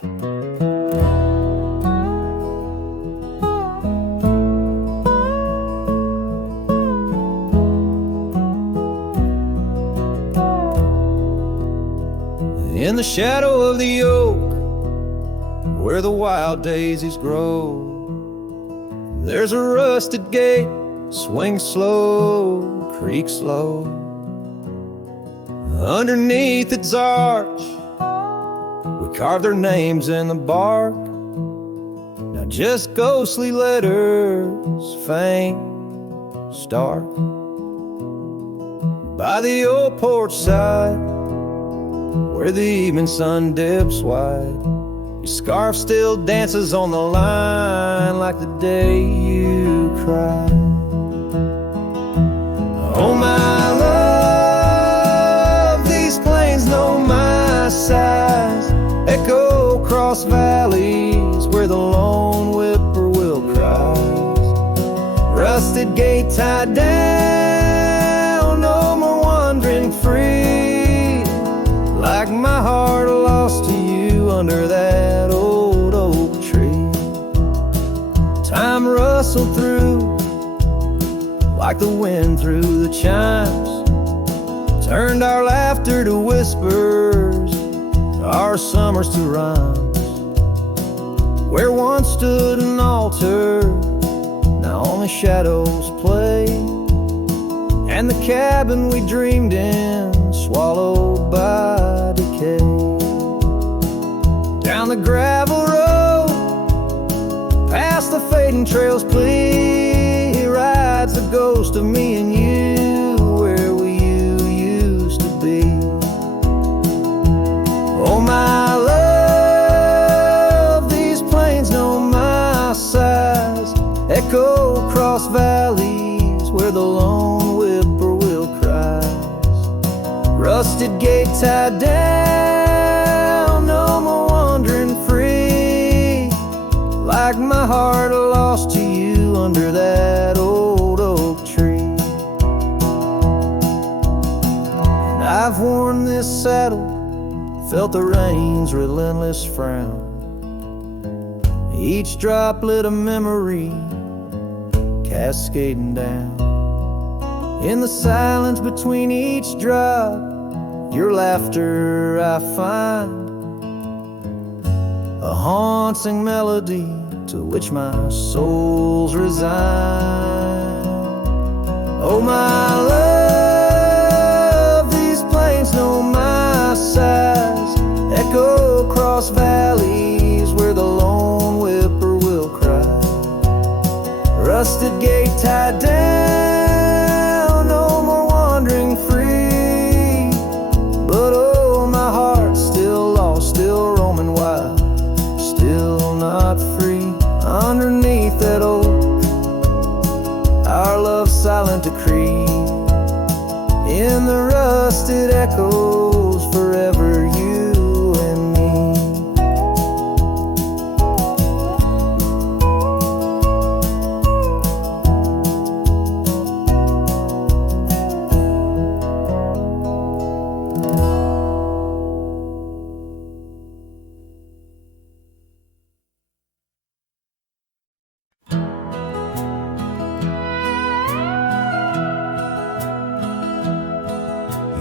In the shadow of the oak, where the wild daisies grow, there's a rusted gate, swing slow, creak slow. Underneath its arch, we carve their names in the bark. Now just ghostly letters, faint, stark. By the old porch side, where the evening sun dips wide, your scarf still dances on the line like the day you cried. Oh my love, these plains know my size, echo across valleys where the lone whippoorwill cries. Rusted gate tied down, no more wandering free, like my heart lost to you under that old oak tree. Time rustled through like the wind through the chimes, turned our laughter to whispers, our summers to rhymes. Where once stood an altar, now only shadows play, and the cabin we dreamed in swallowed by decay. Down the gravel road, past the fading trails plea, rides the ghost of me and you, where you used to be. Oh my love, these plains know my size, echo across valleys where the lone whippoorwill cries. Rusted gate tied down, no more wandering free, like my heart lost to you under that old oak tree. And I've worn this saddle, felt the rain's relentless frown, each droplet a memory cascading down. In the silence between each drop, your laughter I find, a haunting melody to which my soul's resigned. Oh my love, these plains know my size, echo across valleys where the lone whippoorwill cry. Rusted gate tied down, no more wandering free, but oh, my heart's still lost, still roaming wild, still not free. Underneath that oak, our love's silent decree, in the rusted echoes forever you and me.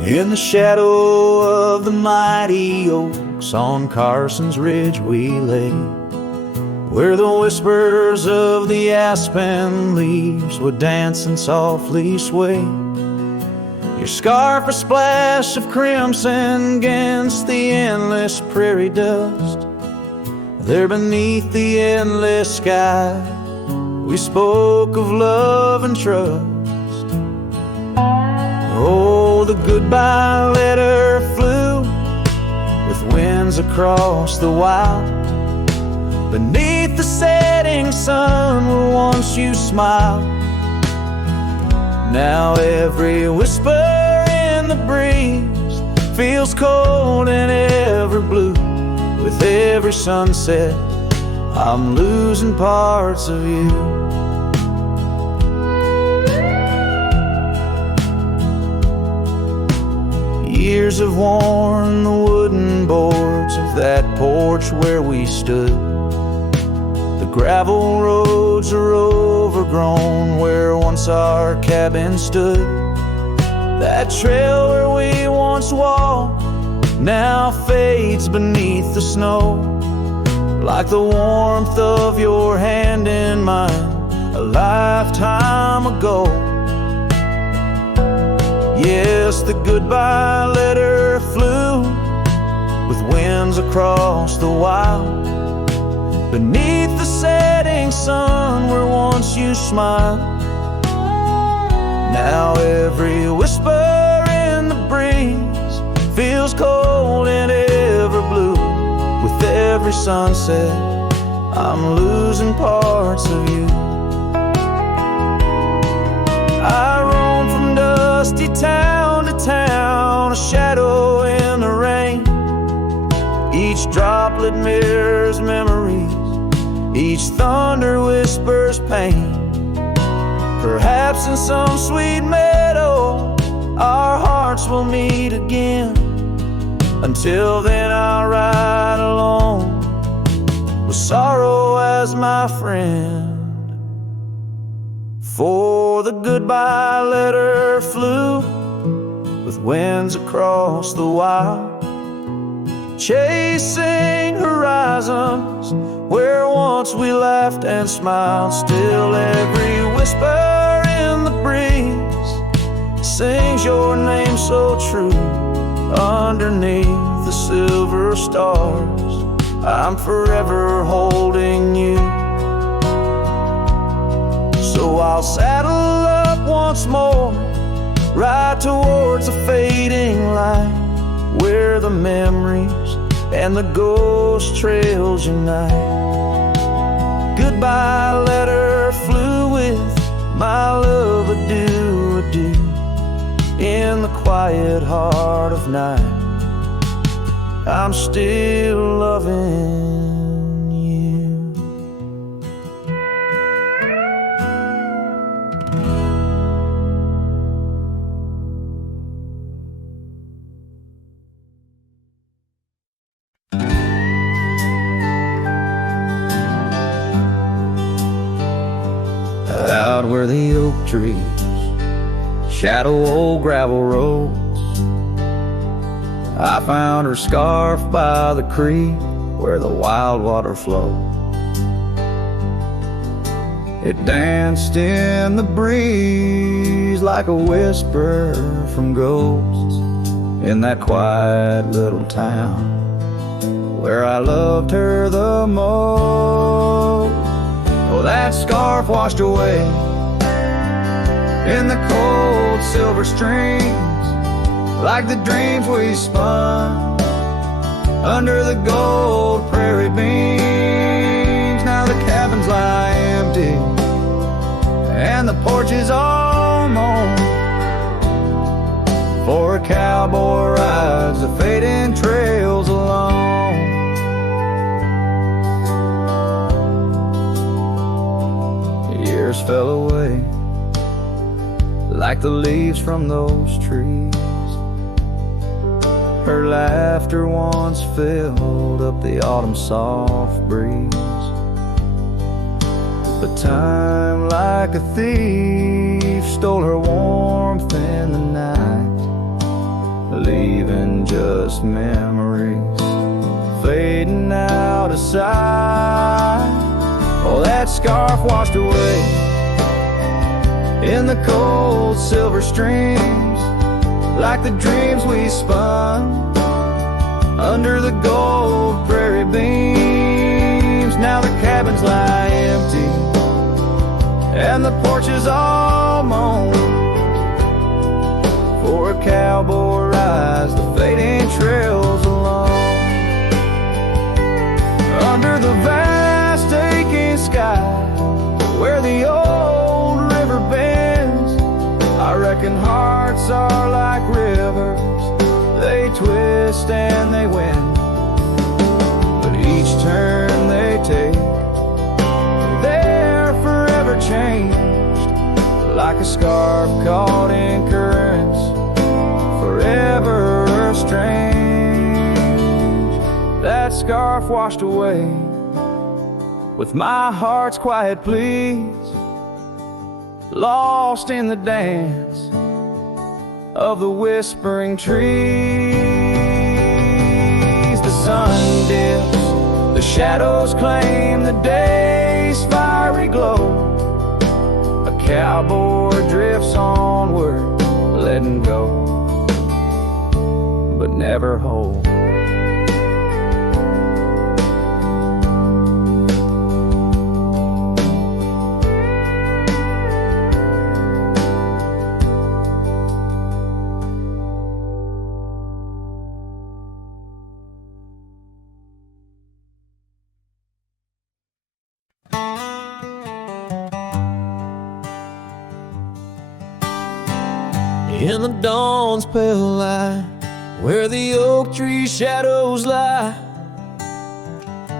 In the shadow of the mighty oaks on Carson's Ridge we lay, where the whispers of the aspen leaves would dance and softly sway. Your scarf a splash of crimson against the endless prairie dust. There beneath the endless sky we spoke of love and trust. Oh, the goodbye letter flew with winds across the wild, beneath the setting sun where once you smiled. Now every whisper in the breeze feels cold and ever blue. With every sunset I'm losing parts of you. Years have worn the wooden boards of that porch where we stood. The gravel roads are overgrown where once our cabin stood. That trail where we once walked now fades beneath the snow, like the warmth of your hand in mine a lifetime ago. Yes, the goodbye letter flew with winds across the wild, beneath the setting sun where once you smiled. Now every whisper in the breeze feels cold and ever blue. With every sunset, I'm losing parts of you. I roam from dusty town to town, a shadow in the rain. Each droplet mirrors memories, each thunder whispers pain. Perhaps in some sweet meadow our hearts will meet again. Until then I'll ride alone with sorrow as my friend. For the goodbye letter flew with winds across the wild, chasing horizons where once we laughed and smiled. Still every whisper in the breeze sings your name so true. Underneath the silver stars, I'm forever holding you. So I'll saddle up once more, ride towards the fading light, where the memories and the ghost trails unite. Goodbye letter flew with my love, adieu, adieu. In the quiet heart of night, I'm still loving you. Out where the oak trees shadow old gravel roads, I found her scarf by the creek where the wild water flowed. It danced in the breeze like a whisper from ghosts in that quiet little town where I loved her the most. Oh, that scarf washed away in the cold silver streams, like the dreams we spun under the gold prairie beams. Now the cabins lie empty and the porch is all mown, for a cowboy rides the fading trails alone. Years fell away like the leaves from those trees. Her laughter once filled up the autumn soft breeze. But time, like a thief, stole her warmth in the night, leaving just memories fading out of sight. Oh, that scarf washed away in the cold silver streams, like the dreams we spun under the gold prairie beams. Now the cabins lie empty and the porch is all mown, for a cowboy rides the fading trails alone. Under the vast aching sky where the old river bends, I reckon hearts are like rivers, they twist and they win. But each turn they take, they're forever changed, like a scarf caught in currents, forever strange. That scarf washed away with my heart's quiet pleas, lost in the dance of the whispering trees. The sun dips, the shadows claim the day's fiery glow. A cowboy drifts onward, letting go, but never hold. In the dawn's pale light, where the oak tree shadows lie,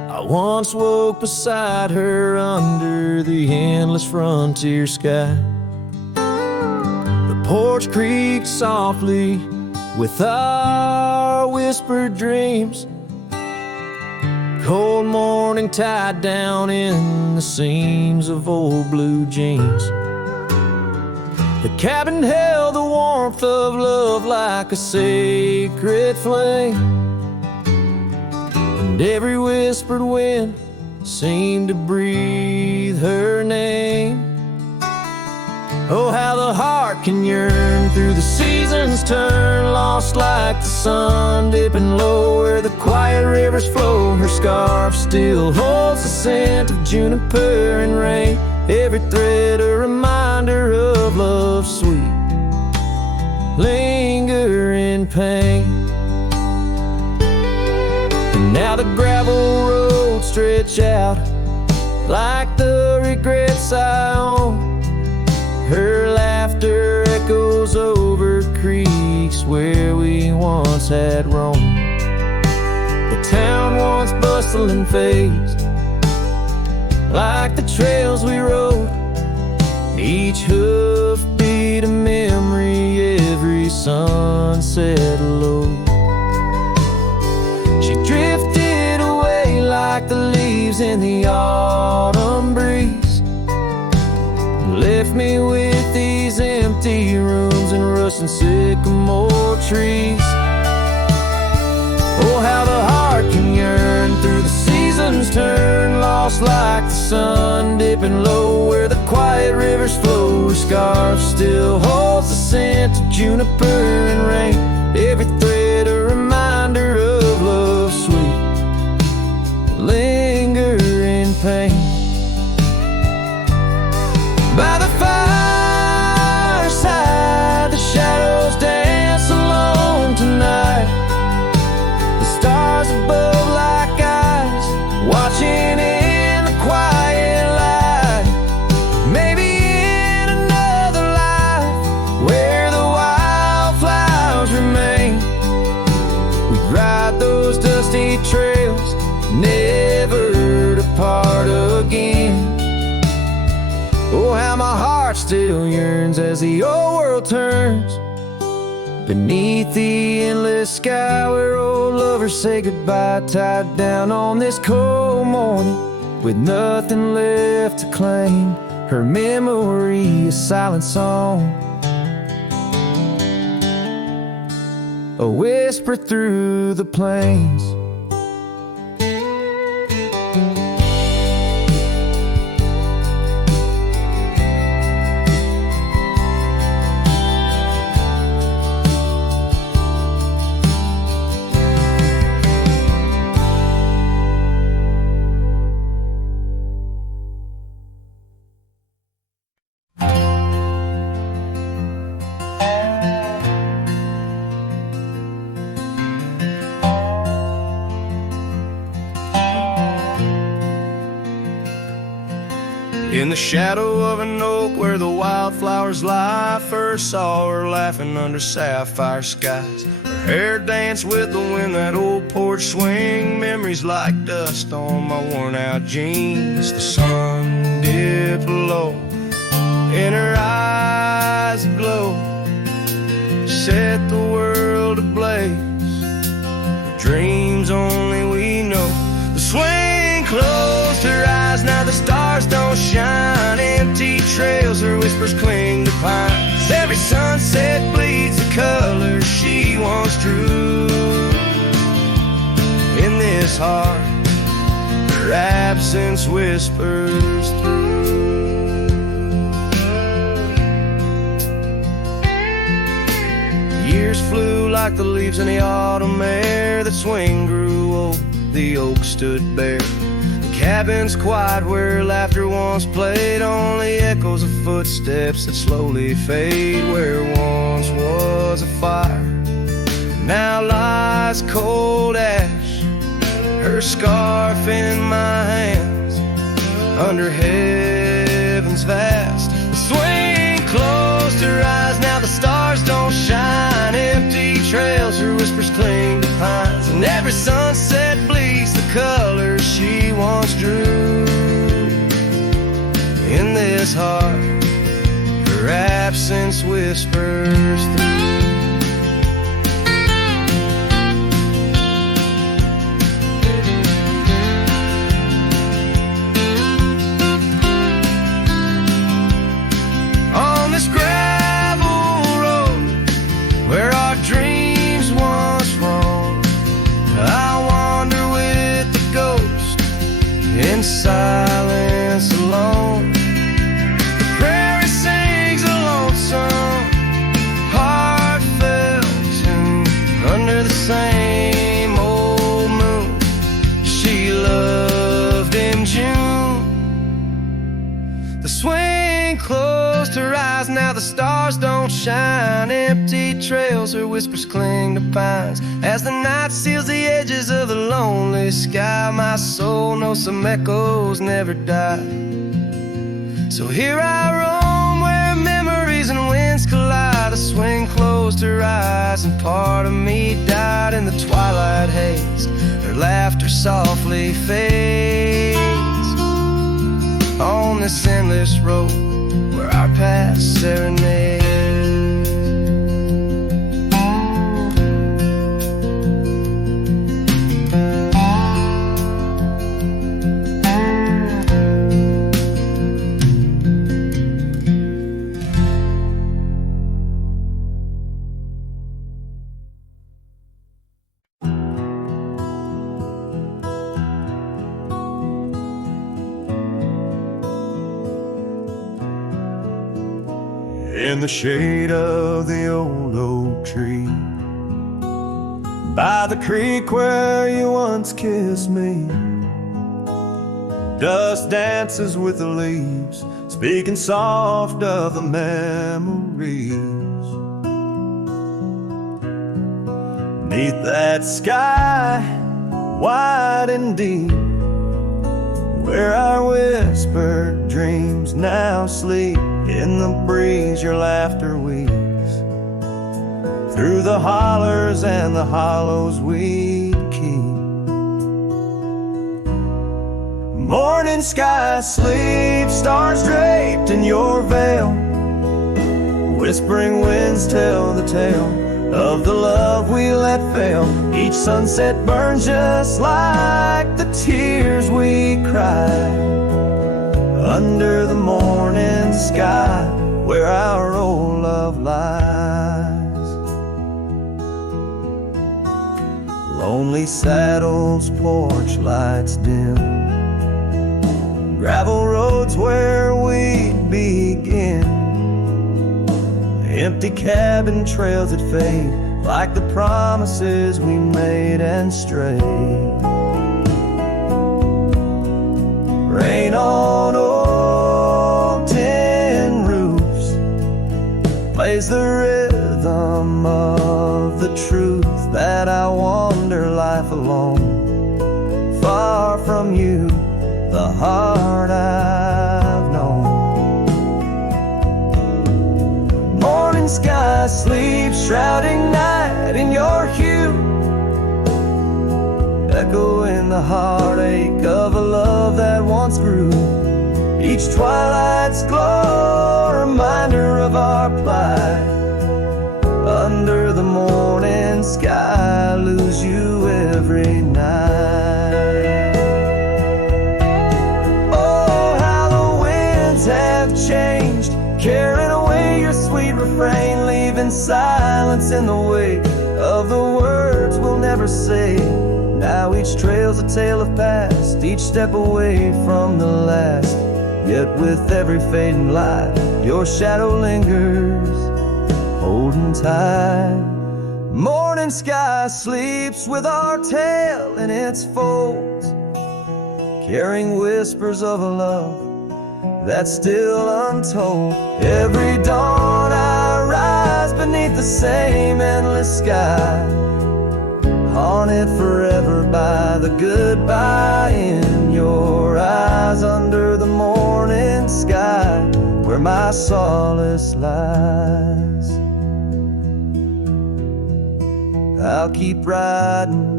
I once woke beside her under the endless frontier sky. The porch creaked softly with our whispered dreams. Cold morning tied down in the seams of old blue jeans. The cabin held the warmth of love like a sacred flame, and every whispered wind seemed to breathe her name. Oh, how the heart can yearn through the seasons turn, lost like the sun dipping low where the quiet rivers flow. Her scarf still holds the scent of juniper and rain, every thread a reminder of love's sweet lingering pain. And now the gravel roads stretch out like the regrets I own. Her laughter echoes over creeks where we once had roamed. The town once bustling fades like the trails we rode, each hoof beat a memory, every sunset low. She drifted away like the leaves in the autumn breeze, left me with these empty rooms and rusting sycamore trees. Oh, how the heart can yearn through the seasons turn, lost like the sun dipping low where the quiet rivers flow. Her scarf still holds the scent of juniper and rain, every thread a reminder of love's sweet lingering pain. By the fireside, the shadows dance alone tonight. The stars above like eyes, watching in the quiet light. Maybe in another life, where the wildflowers remain, we'd ride those dusty trails, never to part again. Oh, how my heart still yearns as the old world turns, beneath the endless sky where old lovers say goodbye, tied down on this cold morning with nothing left to claim. Her memory, a silent song, a whisper through the plains. In the shadow of an oak where the wildflowers lie, first saw her laughing under sapphire skies. Her hair danced with the wind, that old porch swing, memories like dust on my worn out jeans. The sun dipped low, in her eyes aglow, set the world ablaze. The dreams only we know the stars don't shine. Empty trails her whispers cling to pines. Every sunset bleeds the colors she once drew. In this heart, her absence whispers through. Years flew like the leaves in the autumn air. The swing grew old, the oak stood bare. The cabin's quiet where laughter once played. Only echoes of footsteps that slowly fade. Where once was a fire, now lies cold ash. Her scarf in my hands, under heaven's vast. The swing closed her eyes, now the stars don't shine. Empty trails, her whispers cling to pines. And every sunset bleeds the colors she once drew. In this heart, her absence whispers through. Where our dreams once roamed, I wander with the ghost in silence alone. The prairie sings a lonesome, heartfelt tune. Under the same old moon, she loved in June. The swing closed her eyes, now the stars don't shine. Empty trails, her whispers cling to pines. As the night seals the edges of the lonely sky, my soul knows some echoes never die. So here I roam where memories and winds collide. The swing closed her eyes and part of me died in the twilight haze. Her laughter softly fades on this endless road where our past serenade. In the shade of the old oak tree, by the creek where you once kissed me, dust dances with the leaves, speaking soft of the memories. Neath that sky, wide and deep, where our whispered dreams now sleep. In the breeze your laughter weaves, through the hollers and the hollows we'd keep. Morning sky sleep, stars draped in your veil. Whispering winds tell the tale of the love we let fail. Each sunset burns just like the tears we cried under the morning sky where our old love lies. Lonely saddles, porch lights dim, gravel roads where we'd begin. Empty cabin trails that fade like the promises we made and strayed. Rain on old tin roofs plays the rhythm of the truth that I wander life alone, far from you, the heart I've known. Morning sky sleeps, shrouding night in your hue, echoing the heartache of a love that once grew. Each twilight's glow, a reminder of our plight. Under the morning sky, lose you every night. Oh, have changed, carrying away your sweet refrain, leaving silence in the wake of the words we'll never say. Now each trail's a tale of past, each step away from the last. Yet with every fading light, your shadow lingers, holding tight. Morning sky sleeps with our tale in its folds, carrying whispers of a love that's still untold. Every dawn I rise beneath the same endless sky, haunted forever by the goodbye in your eyes. Under the morning sky, where my solace lies, I'll keep riding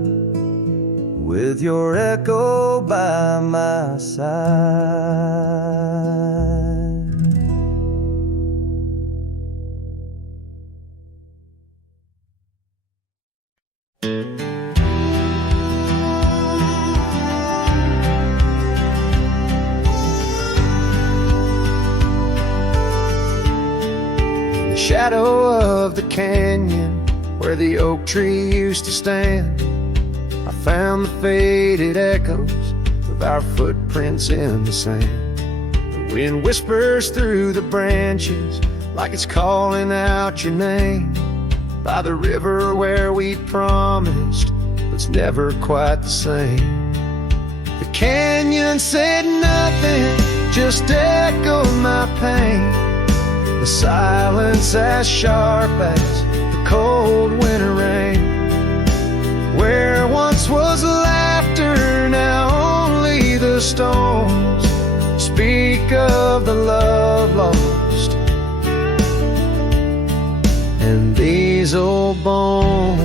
with your echo by my side. Shadow of the canyon where the oak tree used to stand, I found the faded echoes of our footprints in the sand. The wind whispers through the branches like it's calling out your name. By the river where we promised, but it's never quite the same. The canyon said nothing, just echoed my pain. The silence as sharp as the cold winter rain. Where once was laughter, now only the stones speak of the love lost. And these old bones,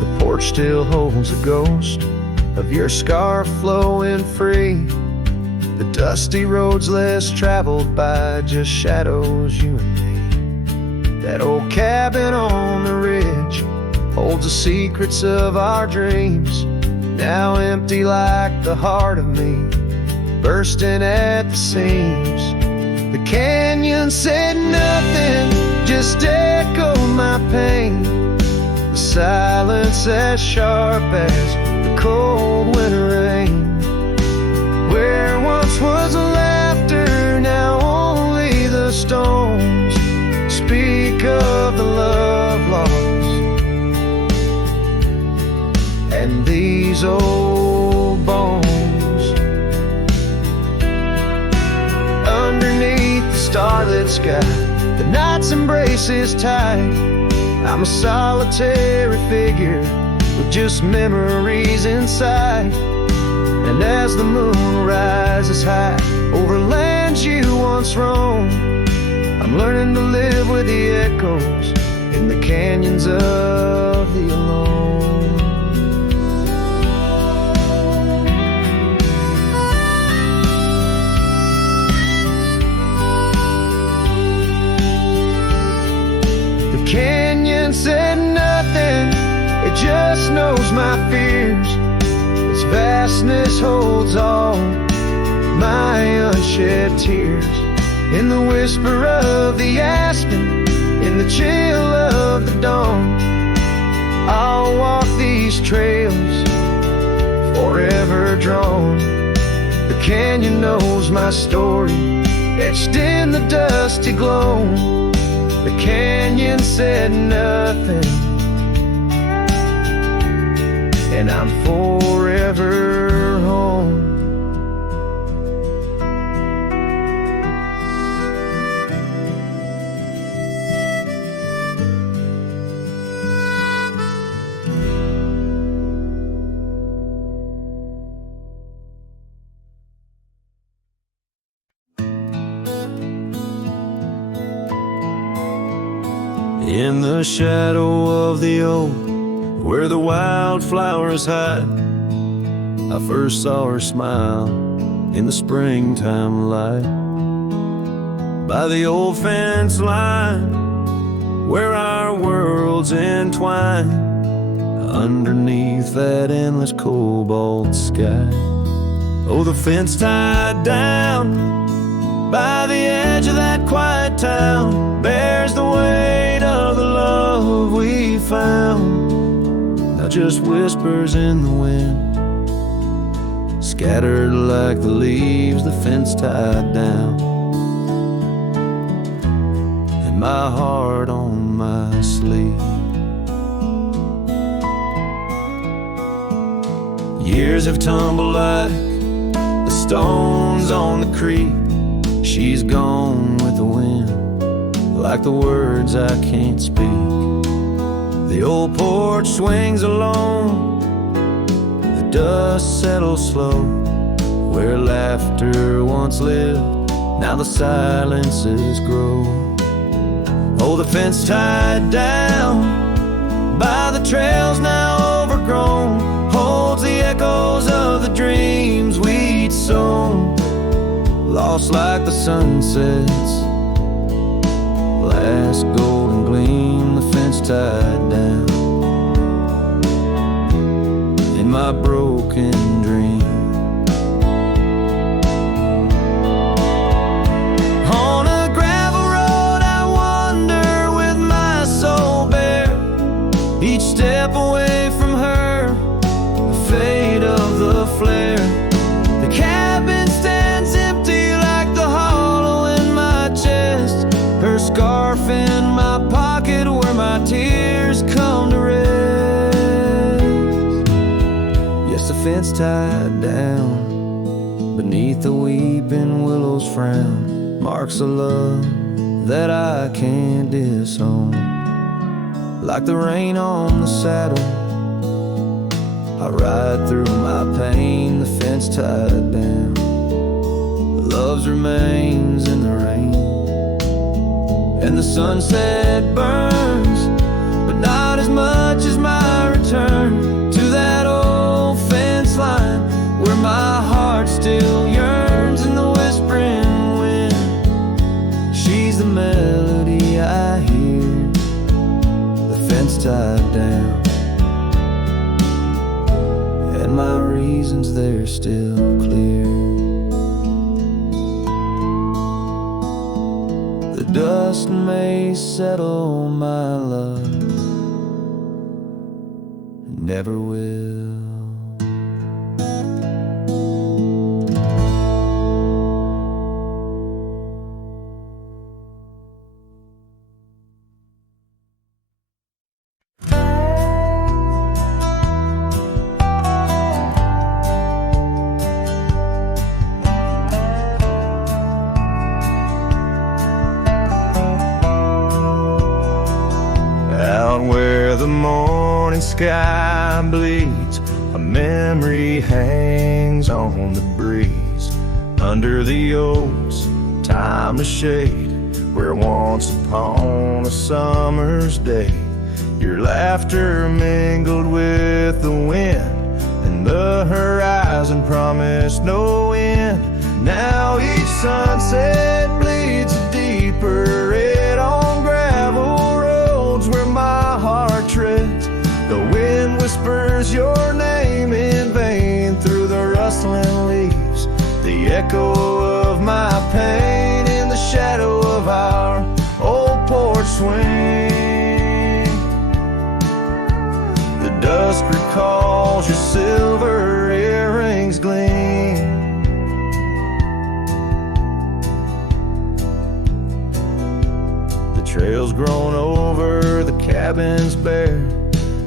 the porch still holds a ghost of your scarf flowing free. The dusty roads less traveled by, just shadows, you and me. That old cabin on the ridge holds the secrets of our dreams, now empty like the heart of me, bursting at the seams. The canyon said nothing, just echoed my pain. The silence as sharp as the cold winter rain. Where once was laughter, now only the stones speak of the love lost. And these old bones, underneath the starlit sky, the night's embrace is tight. I'm a solitary figure with just memories inside. And as the moon rises high over lands you once roamed, I'm learning to live with the echoes in the canyons of the alone. The canyon said nothing, it just knows my fears. Its vastness holds all my unshed tears. In the whisper of the aspen, in the chill of the dawn, I'll walk these trails forever drawn. The canyon knows my story, etched in the dusty glow. The canyon said nothing, and I'm forever home. In the shadow of the oak, where the wildflowers hide, I first saw her smile in the springtime light. By the old fence line, where our worlds entwine, underneath that endless cobalt sky. Oh, the fence tied down by the edge of that quiet town bears the weight of the love we found. Now just whispers in the wind, scattered like the leaves the fence tied down, and my heart on my sleeve. Years have tumbled like the stones on the creek. She's gone with the wind, like the words I can't speak. The old porch swings alone, the dust settles slow. Where laughter once lived, now the silences grow. Oh, the fence tied down by the trails now overgrown holds the echoes of the dreams we'd sown. Lost like the sunset's last golden gleam, the fence tied down in my broken dream. On a gravel road I wander with my soul bare, each step away from her, the fade of the flare. The cabin stands empty like the hollow in my chest, her scarf in my pocket where my tears come to rest. Yes, the fence tied down beneath the weeping willow's frown marks a love that I can't disown. Like the rain on the saddle, I ride through my pain, the fence tied down. Love's remains in the rain, and the sunset burns, but not as much as my return to that old fence line where my heart still yearns in the whispering wind. She's the melody I hear, the fence tied down, and my reasons they're still clear. The dust may settle, my love, never will. Where the morning sky bleeds, a memory hangs on the breeze. Under the oaks, timeless shade, where once upon a summer's day your laughter mingled with the wind, and the horizon promised no end. Now each sunset bleeds a deeper red on gravel roads where my heart treads. The wind whispers your name in vain through the rustling leaves, the echo of my pain in the shadow of our old porch swing. The dusk recalls your silver earrings gleam. The trail's grown over, the cabin's bare,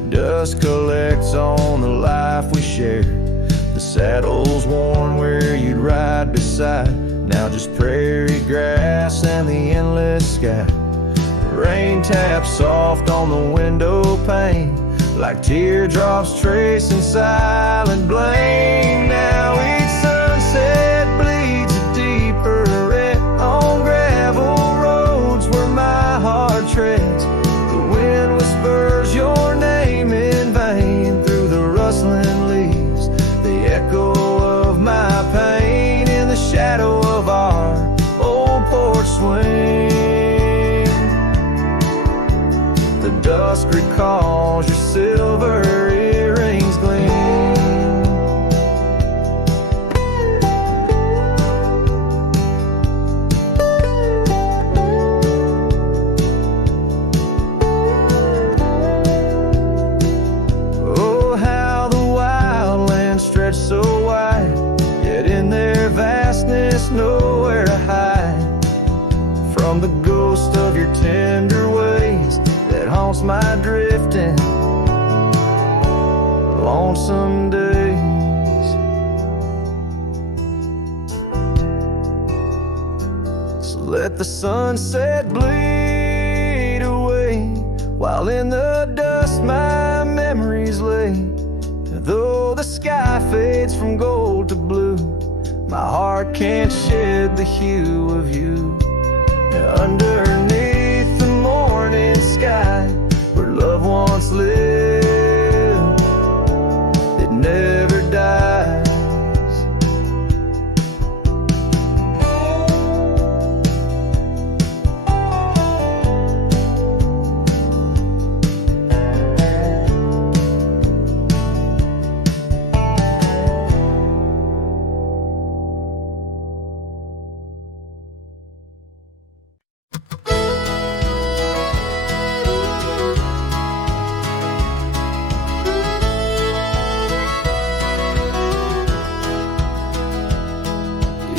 dust collects on the life we share. The saddle's worn where you'd ride beside, now just prairie grass and the endless sky. Rain taps soft on the window pane, like teardrops tracing silent blame. Now each sunset bleeds a deeper red on gravel roads where my heart treads. The wind whispers your name in vain through the rustling leaves, the echo of my pain in the shadow of our old porch swing. The dusk recalls your silver earrings gleam. across my drifting lonesome days. So let the sunset bleed away, while in the dust my memories lay. Though the sky fades from gold to blue, my heart can't shed the hue of you. Underneath the morning sky, where love once lived, it never dies.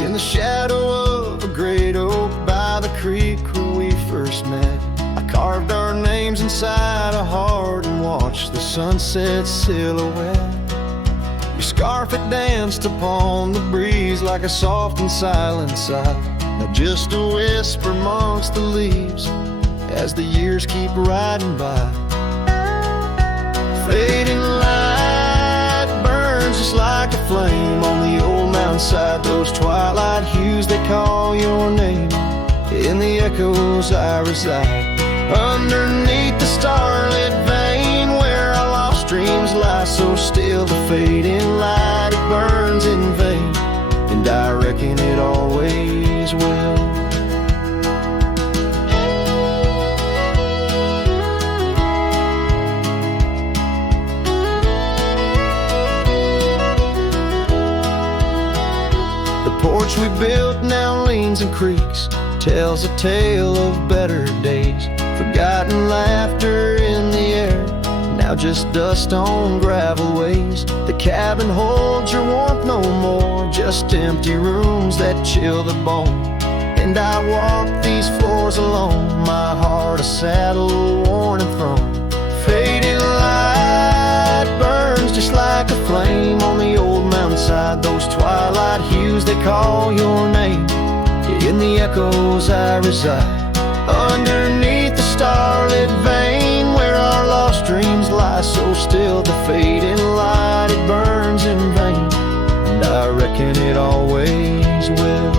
In the shadow of a great oak by the creek where we first met, I carved our names inside a heart and watched the sunset silhouette. Your scarf had danced upon the breeze like a soft and silent sigh, now just a whisper amongst the leaves as the years keep riding by. Fading light burns just like a flame on the old mountainside, those twilight hues they call your name. In the echoes I reside, underneath the starlit vein where our lost dreams lie so still. The fading light, it burns in vain, and I reckon it always will. The porch we built now leans and creaks, tells a tale of better days. Forgotten laughter in the air, now just dust on gravel ways. The cabin holds your warmth no more, just empty rooms that chill the bone. And I walk these floors alone, my heart a saddle worn and thrown. Faded light burns just like a flame on the old mountainside, those twilight hues they call your name. In the echoes I reside, underneath the starlit vein where our lost dreams lie so still. The fading light, it burns in vain, and I reckon it always will.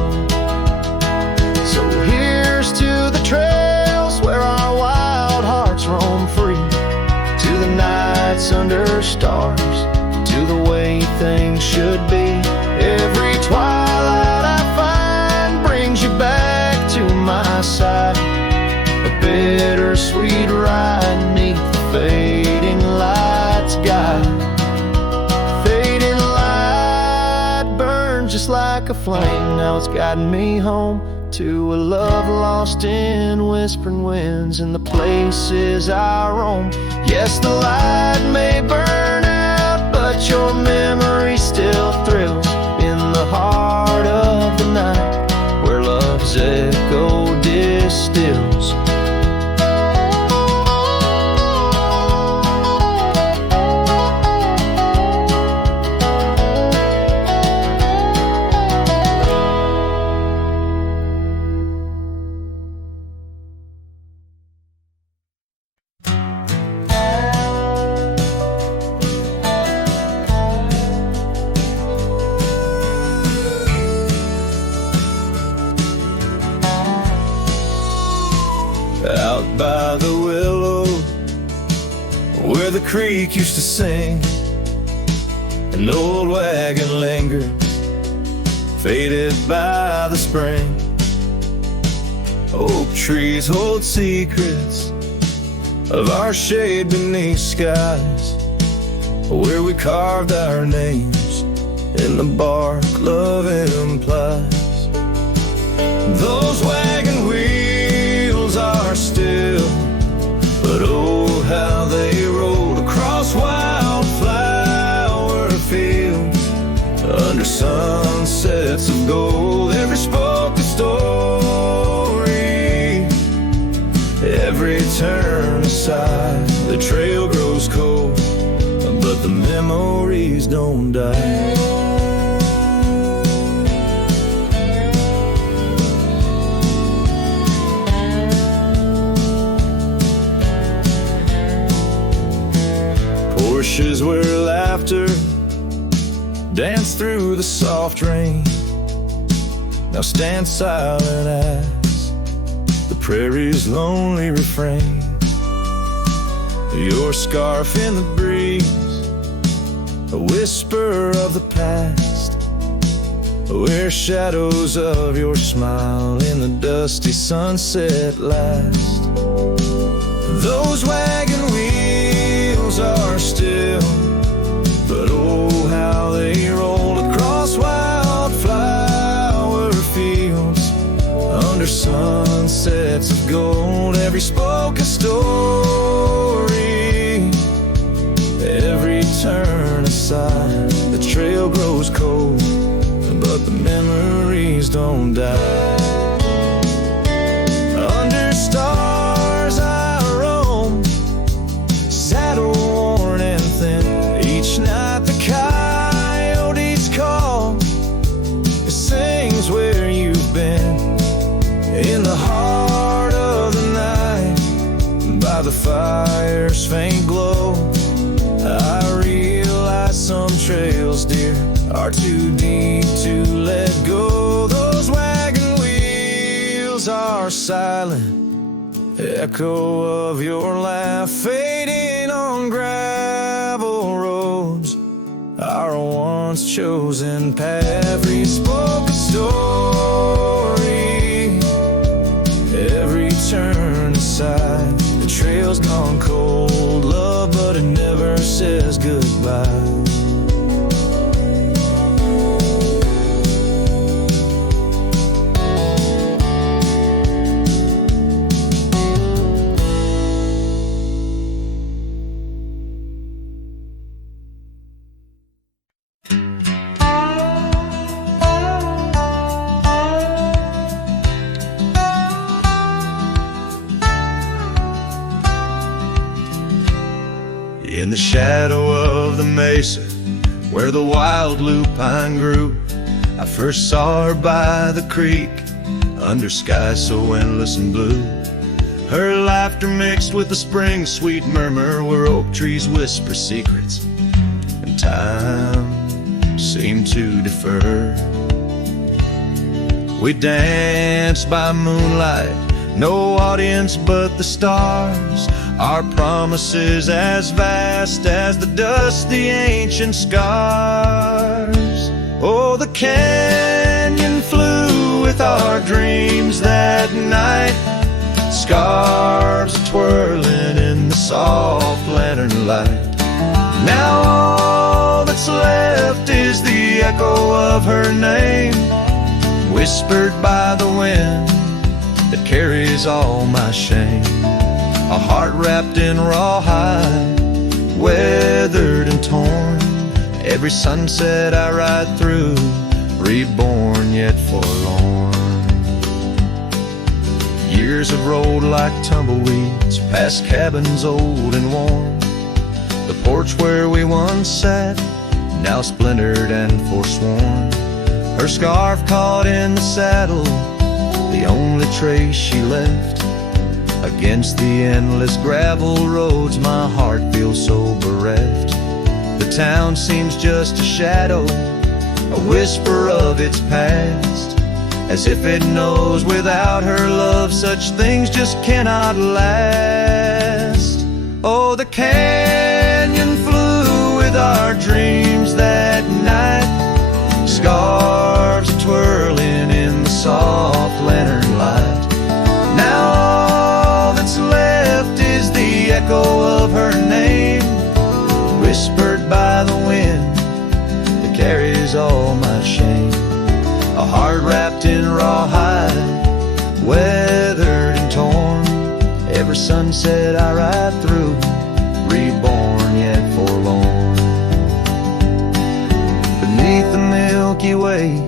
So here's to the trails where our wild hearts roam free, to the nights under stars, to the way things should be. Every twilight I find brings you back to my side, a bittersweet ride neath the fading light's guide. Fading light burns just like a flame, now it's guiding me home to a love lost in whispering winds in the places I roam. Yes, the light may burn out, but your memory still thrills in the heart of the night where love's echo distills. Out by the willow where the creek used to sing, an old wagon lingered, faded by the spring. Oak trees hold secrets of our shade beneath skies, where we carved our names in the bark love implies. Those wagon wheels are still, but oh how they rolled across wildflower fields under sunsets of gold. Every spoke a story, every turn aside memories don't die. Porsches where laughter danced through the soft rain now stand silent as the prairie's lonely refrain. Your scarf in the breeze, a whisper of the past, where shadows of your smile in the dusty sunset last. Those wagon wheels are still, but oh how they roll across wildflower fields under sunsets of gold. Every spoken story, every turn aside, the trail grows cold, but the memories don't die. Under stars I roam, saddle worn and thin. Each night the coyotes call, it sings where you've been. In the heart of the night, by the fire's faint glow, I realize some trails, dear, are too deep to let go. Those wagon wheels are silent, echo of your laugh fading on gravel roads, our once chosen path. Every spoken story, every turn aside, the trail's gone cold, love, but it never says goodbye. In the shadow of the mesa, where the wild lupine grew, I first saw her by the creek, under skies so endless and blue. Her laughter mixed with the spring's sweet murmur, where oak trees whisper secrets, and time seemed to defer. We danced by moonlight, no audience but the stars, our promises as vast as the dusty ancient scars. Oh, the canyon flew with our dreams that night, scarves twirling in the soft lantern light. Now all that's left is the echo of her name, whispered by the wind that carries all my shame. A heart wrapped in rawhide, weathered and torn. Every sunset I ride through, reborn yet forlorn. Years have rolled like tumbleweeds, past cabins old and worn. The porch where we once sat, now splintered and forsworn. Her scarf caught in the saddle, the only trace she left. Against the endless gravel roads, my heart feels so bereft. The town seems just a shadow, a whisper of its past, as if it knows without her love such things just cannot last. Oh, the canyon flew with our dreams that night, scarves twirling in the soft lantern light. Now all that's left is the echo of her name, whispered by the wind that carries all my shame. A heart wrapped in rawhide, weathered and torn. Every sunset I ride through, reborn yet forlorn. Beneath the Milky Way,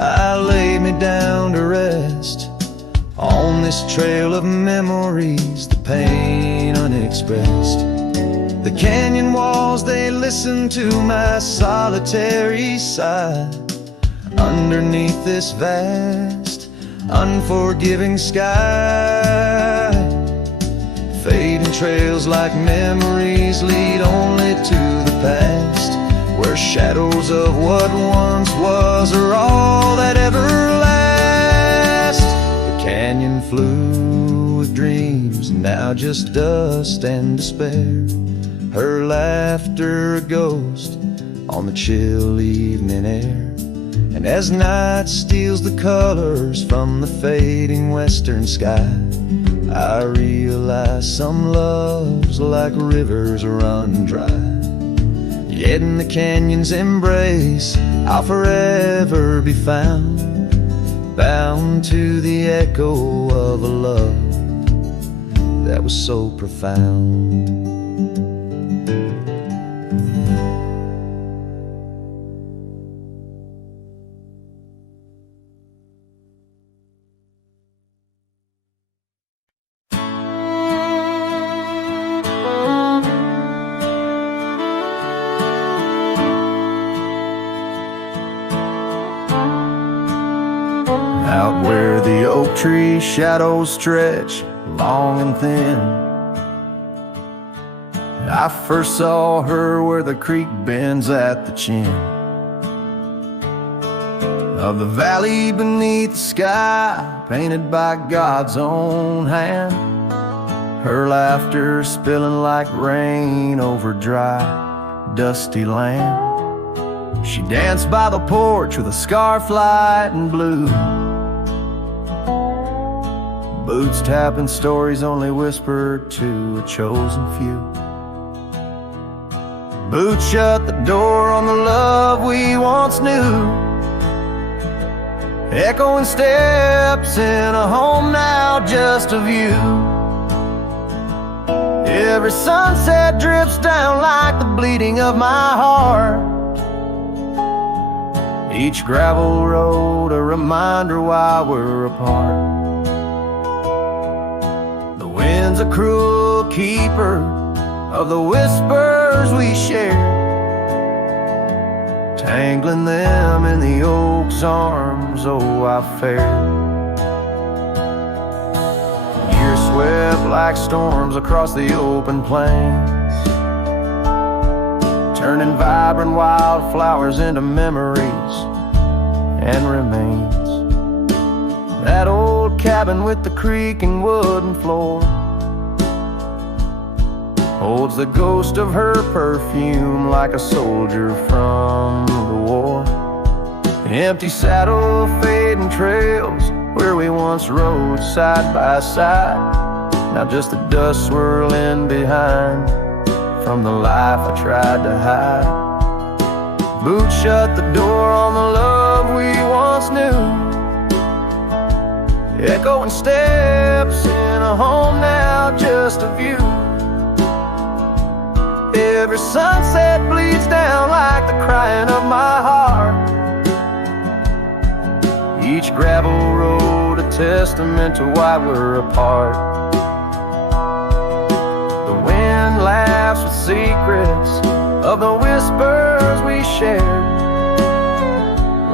I lay me down to rest. On this trail of memories, the pain unexpressed. The canyon walls, they listen to my solitary sigh. Underneath this vast, unforgiving sky, fading trails like memories lead only to the past, where shadows of what once was are all that ever last. The canyon flew with dreams, now just dust and despair. Her laughter a ghost on the chill evening air. And as night steals the colors from the fading western sky, I realize some loves like rivers run dry. Yet in the canyon's embrace I'll forever be found, bound to the echo of a love that was so profound. Out where the oak tree shadows stretch long and thin, I first saw her where the creek bends at the chin of the valley beneath the sky, painted by God's own hand. Her laughter spilling like rain over dry, dusty land. She danced by the porch with a scarf light and blue, boots tapping stories only whispered to a chosen few. Boots shut the door on the love we once knew, echoing steps in a home now just of you. Every sunset drips down like the bleeding of my heart, each gravel road a reminder why we're apart. The wind's a cruel keeper of the whispers we share, tangling them in the oak's arms. Oh, I fared. Years swept like storms across the open plains, turning vibrant wildflowers into memories and remains. That old cabin with the creaking wooden floor holds the ghost of her perfume like a soldier from the war. Empty saddle, fading trails where we once rode side by side, now just the dust swirling behind from the life I tried to hide. Boots shut the door on the love we once knew, echoing steps in a home now just a view. Every sunset bleeds down like the crying of my heart, each gravel road a testament to why we're apart. The wind laughs with secrets of the whispers we shared,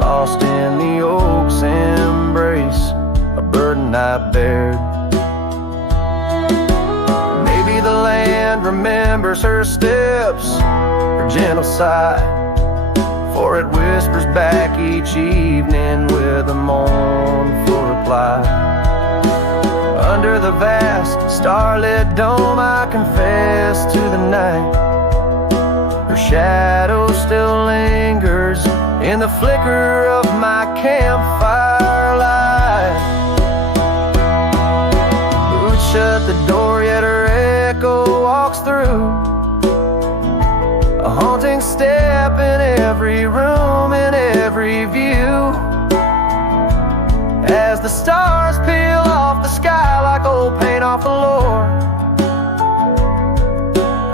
lost in the oak's embrace, a burden I bared. Maybe the land remembers her steps, her gentle sigh, for it whispers back each evening with a mournful reply. Under the vast starlit dome I confess to the night, her shadow still lingers in the flicker of my campfire light. Boots shut the door yet her echo walks through, a haunting step in every room, in every view, as the stars peel off the sky like old paint off the floor.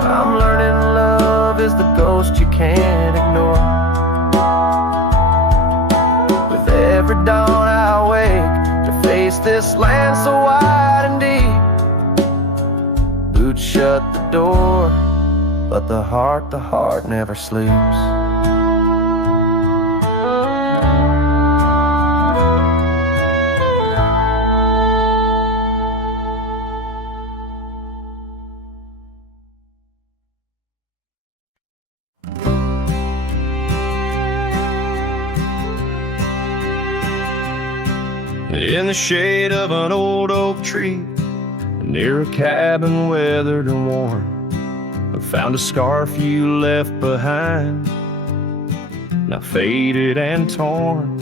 I'm learning love is the ghost you can't ignore. With every dawn I wake to face this land so wide and deep, boots shut the door, but the heart never sleeps. In the shade of an old oak tree, near a cabin weathered and worn, I found a scarf you left behind, now faded and torn.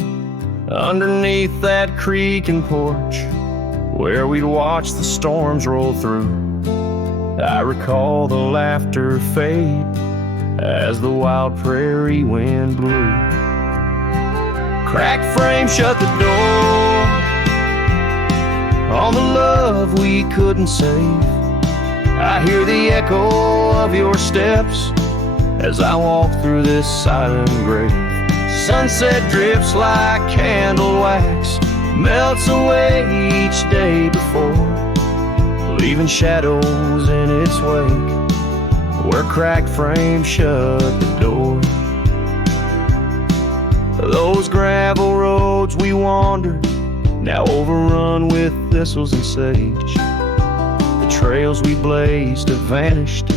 Underneath that creaking porch, where we'd watch the storms roll through, I recall the laughter fade as the wild prairie wind blew. Cracked frame shut the door on the love we couldn't save. I hear the echo of your steps as I walk through this silent grave. Sunset drips like candle wax, melts away each day before, leaving shadows in its wake where cracked frames shut the door. Those gravel roads we wandered, now overrun with thistles and sage. The trails we blazed have vanished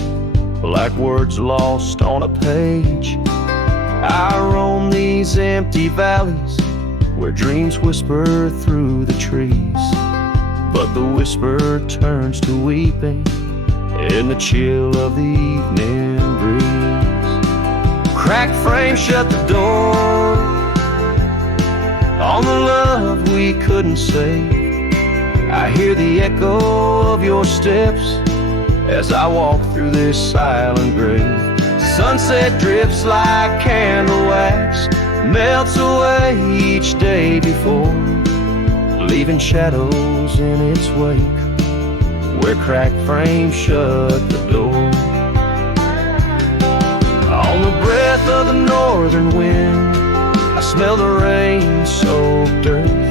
like words lost on a page. I roam these empty valleys where dreams whisper through the trees, but the whisper turns to weeping in the chill of the evening breeze. Cracked frame shut the door on the love we couldn't save. I hear the echo of your steps as I walk through this silent grave. Sunset drips like candle wax, melts away each day before, leaving shadows in its wake where cracked frames shut the door. On the breath of the northern wind, I smell the rain-soaked earth,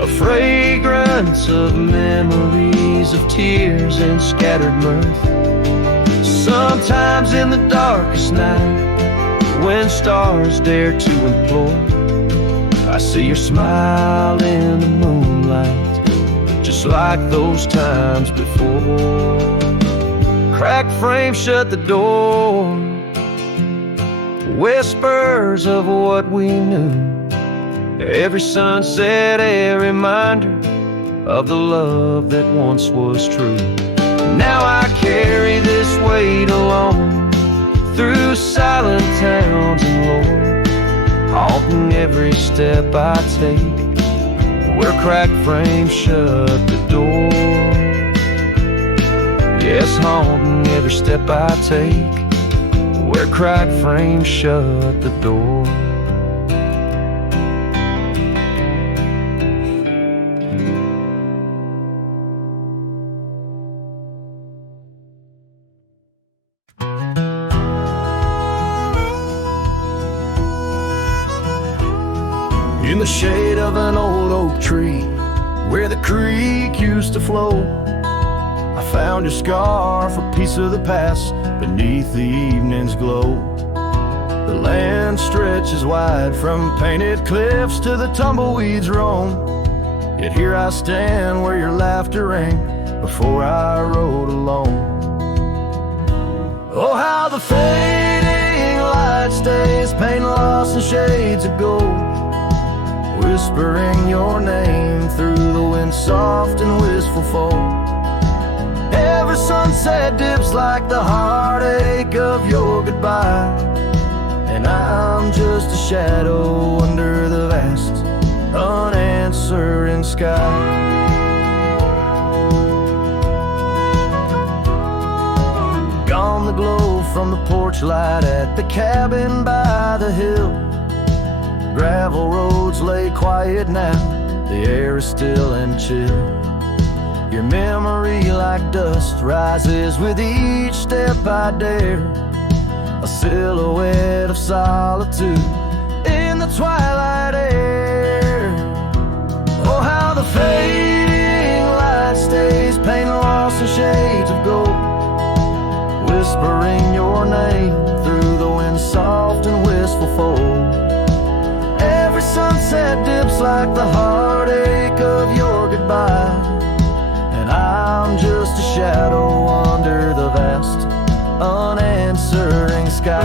a fragrance of memories of tears and scattered mirth. Sometimes in the darkest night, when stars dare to implore, I see your smile in the moonlight, just like those times before. Cracked frame shut the door, whispers of what we knew. Every sunset, a reminder of the love that once was true. Now I carry this weight alone through silent towns and lore, haunting every step I take where cracked frames shut the door. Yes, haunting every step I take where cracked frames shut the door. In the shade of an old oak tree, where the creek used to flow, I found your scarf, a piece of the past, beneath the evening's glow. The land stretches wide from painted cliffs to the tumbleweeds roam, yet here I stand where your laughter rang before I rode alone. Oh, how the fading light stays, paint lost in shades of gold, whispering your name through the wind's soft and wistful fold. Every sunset dips like the heartache of your goodbye, and I'm just a shadow under the vast, unanswering sky. Gone the glow from the porch light at the cabin by the hill. Gravel roads lay quiet now, the air is still and chill. Your memory like dust rises with each step I dare, a silhouette of solitude in the twilight air. Oh, how the fading light stays, paint lost in shades of gold, whispering cold. Every sunset dips like the heartache of your goodbye, and I'm just a shadow under the vast, unanswering sky.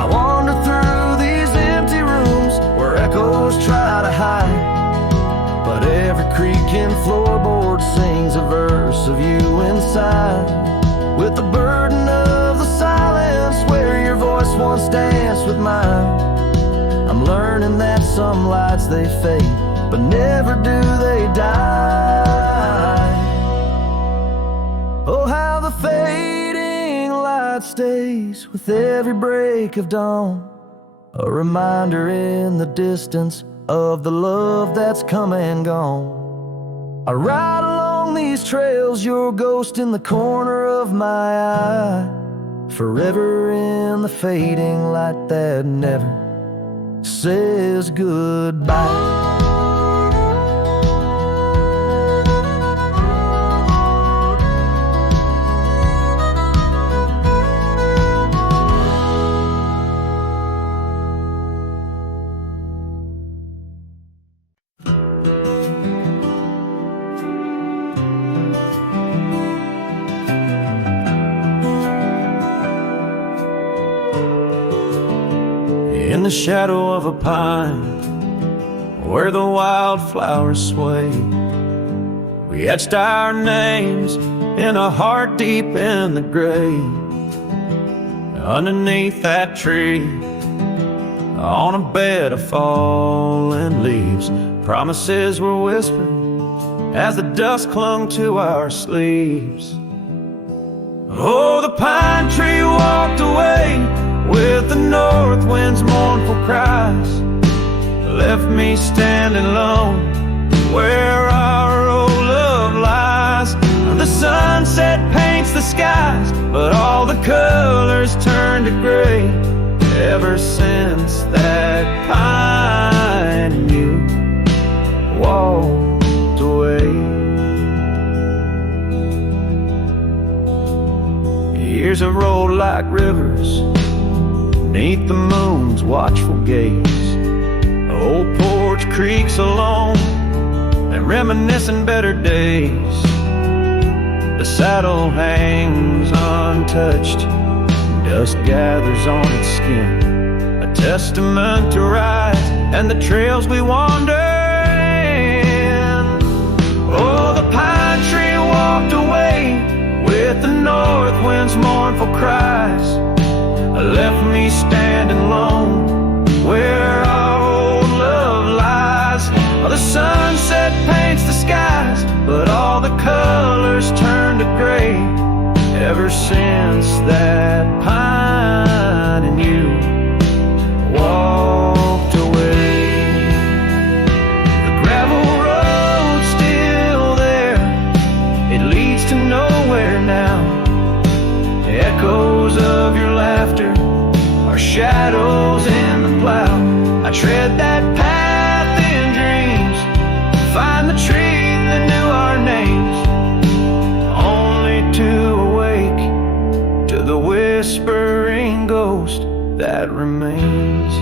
I wander through these empty rooms where echoes try to hide, but every creaking floorboard sings a verse of you inside. With the burden of the silence where your voice once danced with mine, I'm learning that some lights they fade, but never do they die. Oh, how the fading light stays with every break of dawn, a reminder in the distance of the love that's come and gone. I ride along these trails, your ghost in the corner of my eye, forever in the fading light that never says goodbye. In the shadow of a pine, where the wildflowers sway, we etched our names in a heart deep in the grave. Underneath that tree, on a bed of fallen leaves, promises were whispered as the dust clung to our sleeves. Oh, the pine tree walked away with the north wind's mournful cries, left me standing alone where our old love lies. The sunset paints the skies, but all the colors turn to gray ever since that pine and you walked away. Years have rolled like rivers beneath the moon's watchful gaze. Old porch creaks alone and reminiscing better days. The saddle hangs untouched, dust gathers on its skin, a testament to rise and the trails we wander in. Oh, the pine tree walked away with the north wind's mournful cries, left me standing alone where our old love lies. Oh, the sunset paints the skies, but all the colors turn to gray ever since that pine and you walked away. The gravel road's still there, it leads to nowhere now. Echoes of your laughter are shadows in the plow. I tread that path in dreams, find the tree that knew our names, only to awake to the whispering ghost that remains.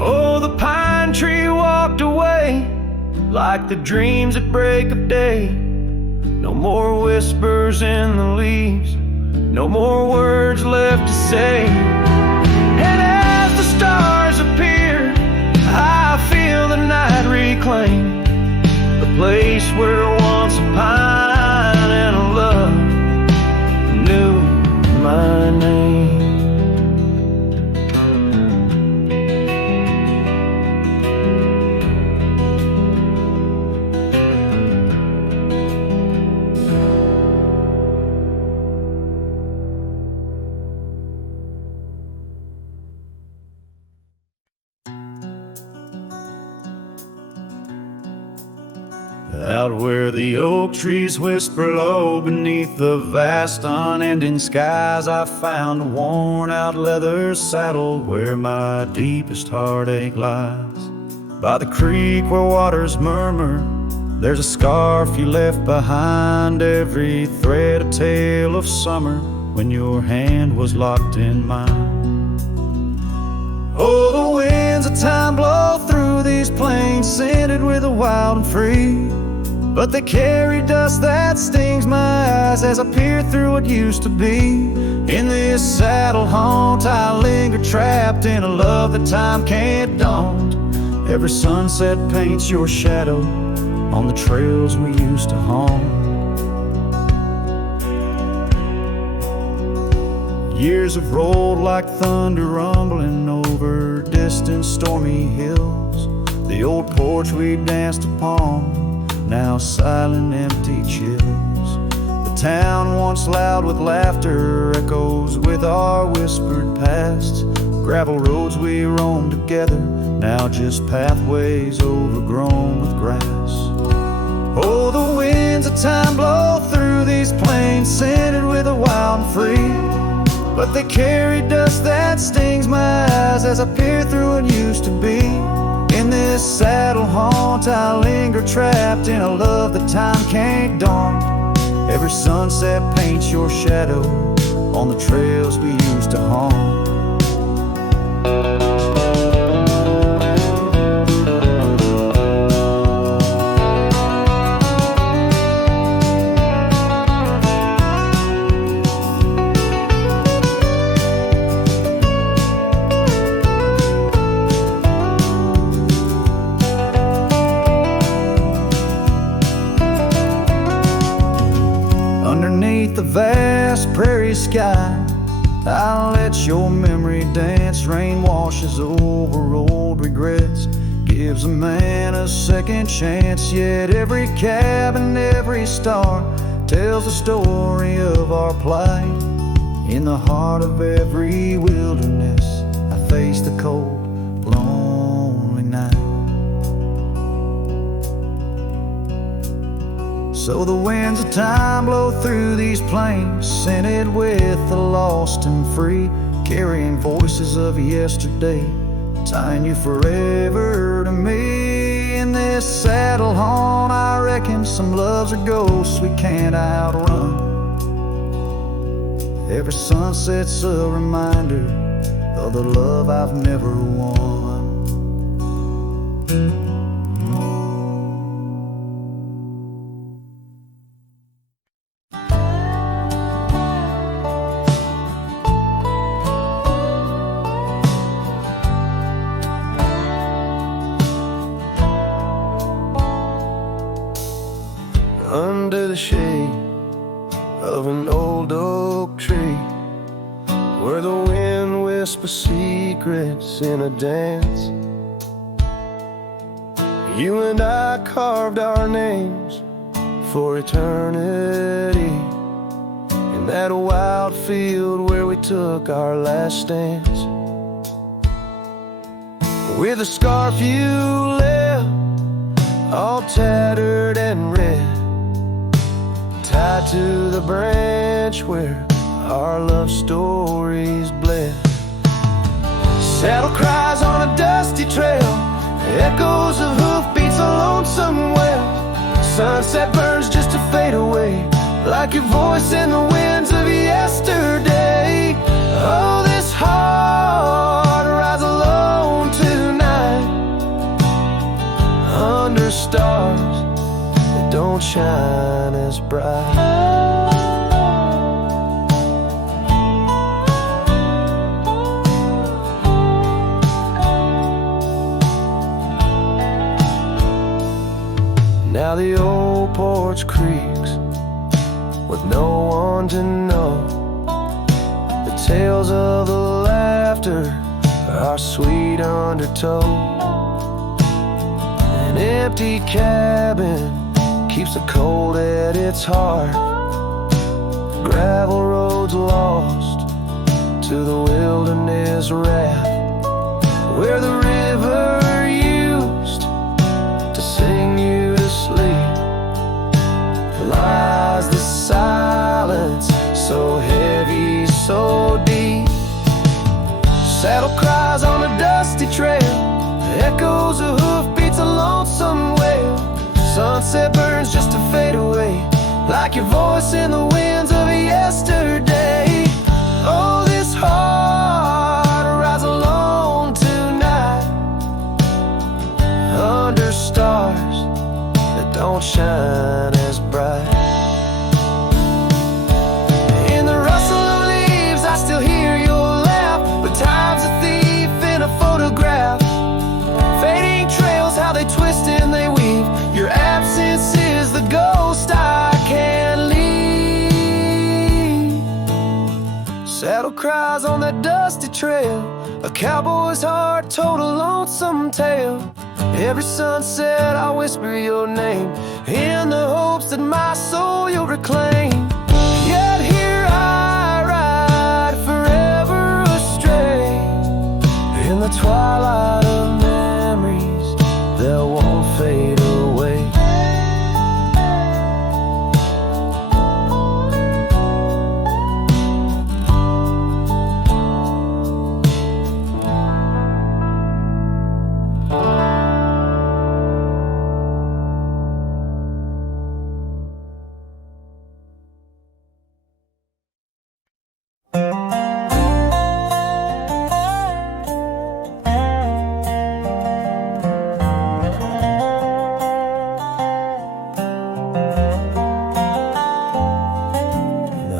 Oh, the pine tree walked away like the dreams at break of day. No more whispers in the leaves, no more words left to say. And as the stars appear, I feel the night reclaim the place where once a pine and a love knew my name. Out where the oak trees whisper low beneath the vast unending skies, I found a worn-out leather saddle where my deepest heartache lies. By the creek where waters murmur, There's a scarf you left behind, every thread a tale of summer when your hand was locked in mine. Oh, the winds of time blow through these plains, scented with the wild and free, but they carry dust that stings my eyes as I peer through what used to be. In this saddle haunt I linger, trapped in a love that time can't daunt. Every sunset paints your shadow on the trails we used to haunt. Years have rolled like thunder rumbling over distant stormy hills. The old porch we danced upon, now silent, empty chills. The town once loud with laughter echoes with our whispered past. Gravel roads we roamed together, now just pathways overgrown with grass. Oh, the winds of time blow through these plains, scented with the wild and free, but they carry dust that stings my eyes as I peer through what used to be. In this saddle haunt I linger, trapped in a love that time can't daunt. Every sunset paints your shadow on the trails we used to haunt. Underneath the vast prairie sky, I'll let your memory dance. Rain washes over old regrets, gives a man a second chance. Yet every cabin, every star tells the story of our plight. In the heart of every wilderness, I face the cold, lonely night. So the winds of time blow through these plains, scented with the lost and free, carrying voices of yesterday, tying you forever to me. In this saddle haunt I reckon some loves are ghosts we can't outrun. Every sunset's a reminder of the love I've never won. Under the shade of an old oak tree, where the wind whispers secrets in a dance, you and I carved our names for eternity, in that wild field where we took our last stance. With a scarf you left, all tattered and red, tied to the branch where our love stories bled. Saddle cries on a dusty trail, echoes of hoofbeats, a lonesome wail. Sunset burns just to fade away, like your voice in the winds of yesterday. Oh, this heart rides alone tonight, under stars that don't shine as bright. Now the old porch creaks with no one to know. The tales of the laughter are sweet undertow. An empty cabin keeps the cold at its heart. Gravel roads lost to the wilderness wrath, where the river used to sing you to sleep. Lies the silence, so heavy, so deep. Saddle cries on a dusty trail, echoes of hoofbeats, a lonesome wail. sunset burns just to fade away, like your voice in the winds of yesterday. Oh, this heart rides alone tonight, under stars that don't shine as bright. In the rustle of leaves I still hear your laugh, but time's a thief in a photograph. Fading trails, how they twist and they weave. Your absence is the ghost I can't leave. Saddle cries on that dusty trail, a cowboy's heart told a lonesome tale. Every sunset I whisper your name, in the hopes that my soul you'll reclaim. Yet here I ride forever astray, in the twilight of memories that won't fade away.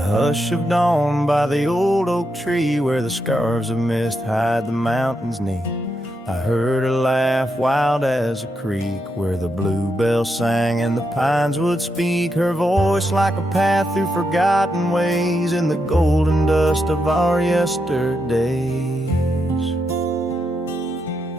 Hush of dawn by the old oak tree, where the scarves of mist hide the mountains neath. I heard her laugh wild as a creek, where the bluebell sang and the pines would speak. Her voice like a path through forgotten ways, in the golden dust of our yesterdays.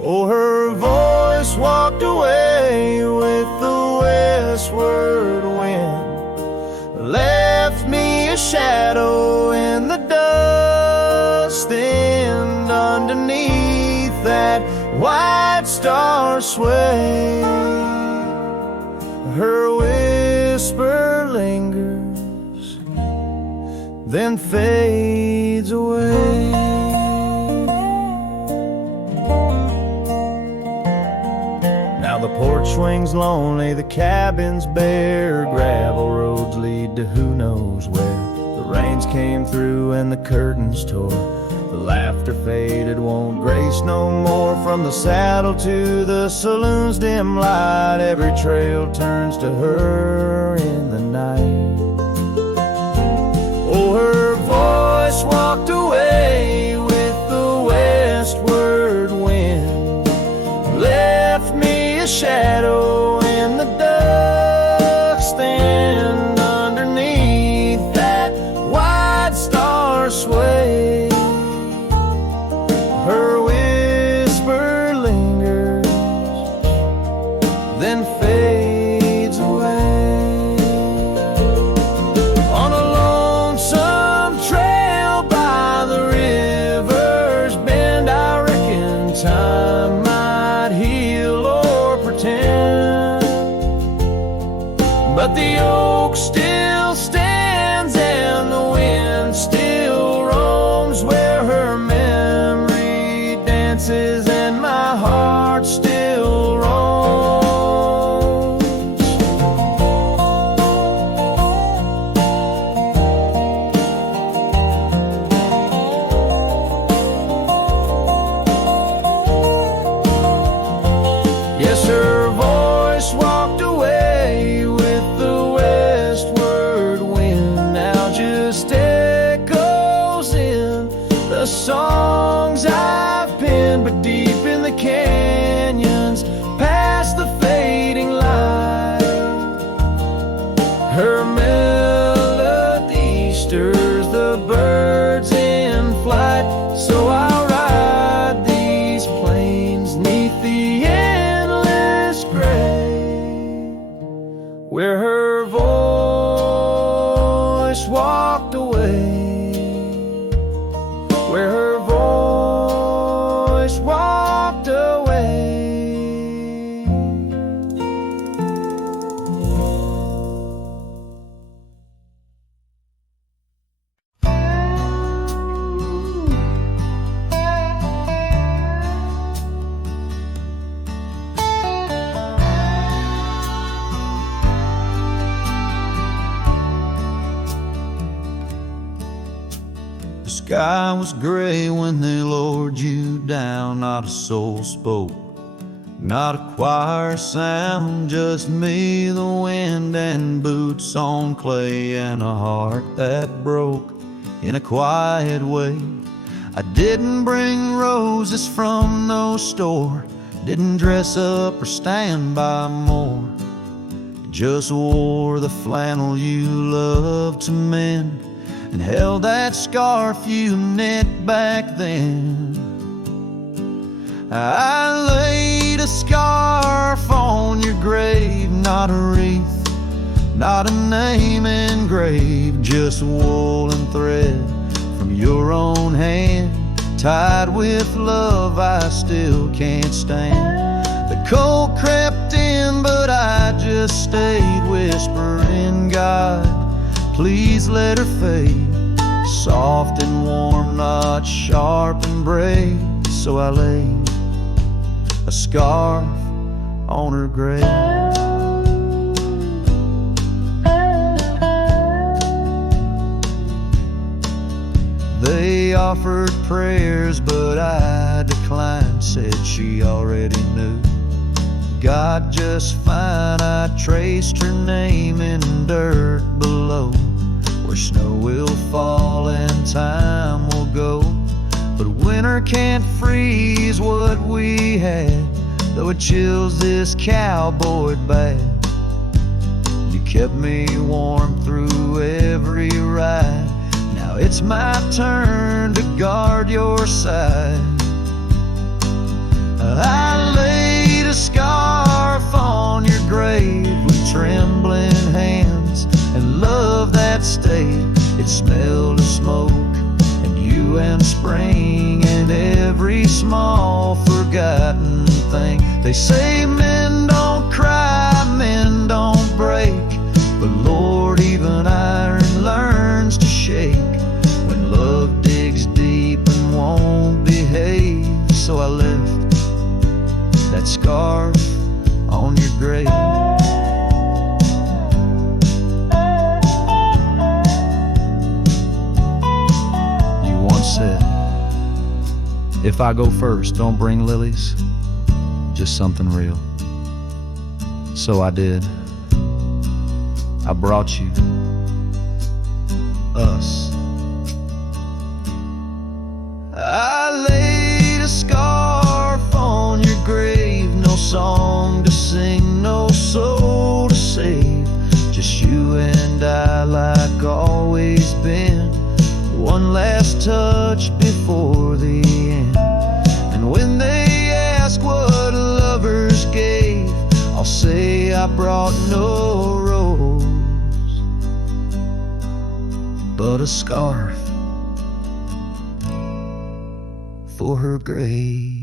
Oh, her voice walked away with the westward wind, left me a shadow in the dust, and underneath that white star sway, her whisper lingers, then fades away. Now the porch swings lonely, the cabin's bare, gravel roads lead to who knows where. The rains came through and the curtains tore, the laughter faded, won't grace no more. From the saddle to the saloon's dim light, every trail turns to her in the night. Oh, her voice walked away with the westward wind, left me a shadow in the dust, and underneath that white star sway, her whisper lingers, then fades away. On a lonesome trail by the river's bend, I reckon time might heal or pretend, but the oak still stands and the wind still roams, where her memory dances and my heart still roams. Yes, her voice walked away with the westward wind, now just echoes in the songs I've penned. But deep in the canyons, past the fading light, her melody stirs the birds in flight. So I'll ride these plains neath the endless gray, where her voice walked away, where her voice walked away. The sky was gray when they lowered you down. Not a soul spoke, not a choir sound, just me, the wind, and boots on clay, and a heart that broke in a quiet way. I didn't bring roses from no store, didn't dress up or stand by more, just wore the flannel you loved to mend, and held that scarf you knit back then. I laid a scarf on your grave, not a wreath, not a name engraved, just wool and thread from your own hand, tied with love I still can't stand. The cold crept in, but I just stayed, whispering, God, please let her fade. Soft and warm, not sharp and brave. So I laid a scarf on her grave. They offered prayers, but I declined, said she already knew. God just fine, I traced her name in dirt below, where snow will fall and time will go. But winter can't freeze what we had, though it chills this cowboy bad. You kept me warm through every ride, now it's my turn to guard your side. I laid a scarf on your grave with trembling hands, and love that stayed. It smelled of smoke and you and spring and every small forgotten thing. They say men don't cry, men don't break, but Lord, even iron learns to shake when love digs deep and won't behave. So I left that scarf on your grave. You once said, if I go first, don't bring lilies, just something real. So I did. I brought you us. I laid a scarf on your grave, no song to sing, no soul to save, just you and I like always been. One last touch before the end. And when they ask what lovers gave, I'll say I brought no rose, but a scarf for her grave.